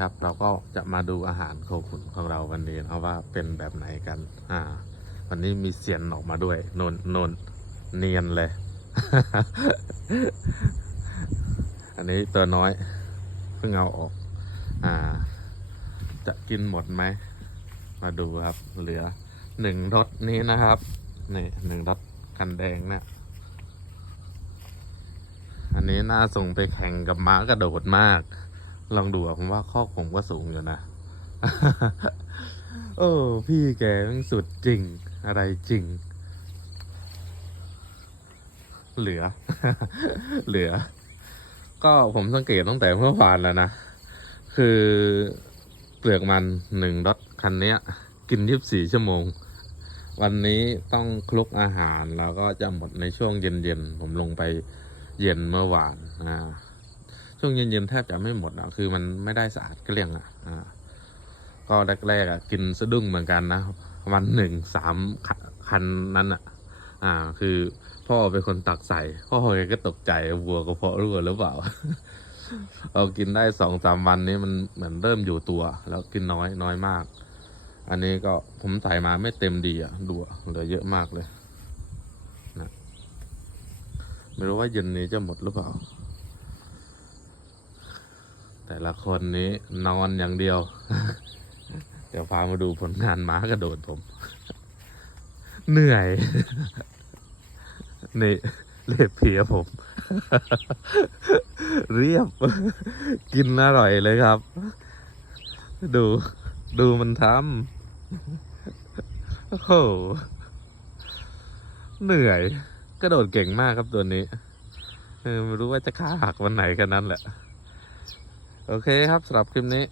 ครับเราก็จะมาดูอาหารโคขุนของเราวันนี้นะว่าเป็นแบบไหนกัน อ่า วันนี้มีเสียนออกมาด้วยโนนโนนเนียนเลย อันนี้ตัวน้อยเพิ่งเอาออก อ่า จะกินหมดไหม มาดูครับ เหลือหนึ่งรถนี้นะครับนี่หนึ่งรถคันแดงเนะอันนี้น่าส่งไปแข่งกับม้ากระโดดมาก ลองดูอะผมว่าข้อผมก็สูงอยู่นะโอ้พี่แกมันสุดจริง อะไรจริง เหลือ เหลือ ก็ผมสังเกตตั้งแต่เมื่อวานแล้วนะ คือเปลือกมันหนึ่งรถคันเนี้ยกินยีิบสี่ชั่วโมง วันนี้ต้องคลุกอาหารแล้วก็จะหมดในช่วงเย็นๆ ผมลงไปเย็นเมื่อวานอ่า ช่วงเย็นๆแทบจะไม่หมดอะคือมันไม่ได้สะอาดเกลี้ยงอะอ่าก็แรกๆอะกินสะดุ้งเหมือนกันนะวันหนึ่งสามคันนั้นอะ อ่า คือพ่อเป็นคนตักใส่ พ่อแกก็ตกใจวัวกระเพาะรั่วหรือเปล่าเอากินได้สองสามวันนี้มันเหมือนเริ่มอยู่ตัว แล้วกินน้อยน้อยมาก อันนี้ก็ผมใส่มาไม่เต็มดีอะดูอะเหลือเยอะมากเลยนะไม่รู้ว่าเย็นนี้จะหมดหรือเปล่า แต่ละคนนี้นอนอย่างเดียว เดี๋ยวพามาดูผลงานม้ากระโดดผม เหนื่อย นี่เล็บเพียผม เรียบ กินอร่อยเลยครับ ดูดูมันทำโอ้โหเหนื่อย กระโดดเก่งมากครับตัวนี้เออไม่รู้ว่าจะขาหักวันไหนกันนั้นแหละ โอเคครับสำหรับคลิปนี้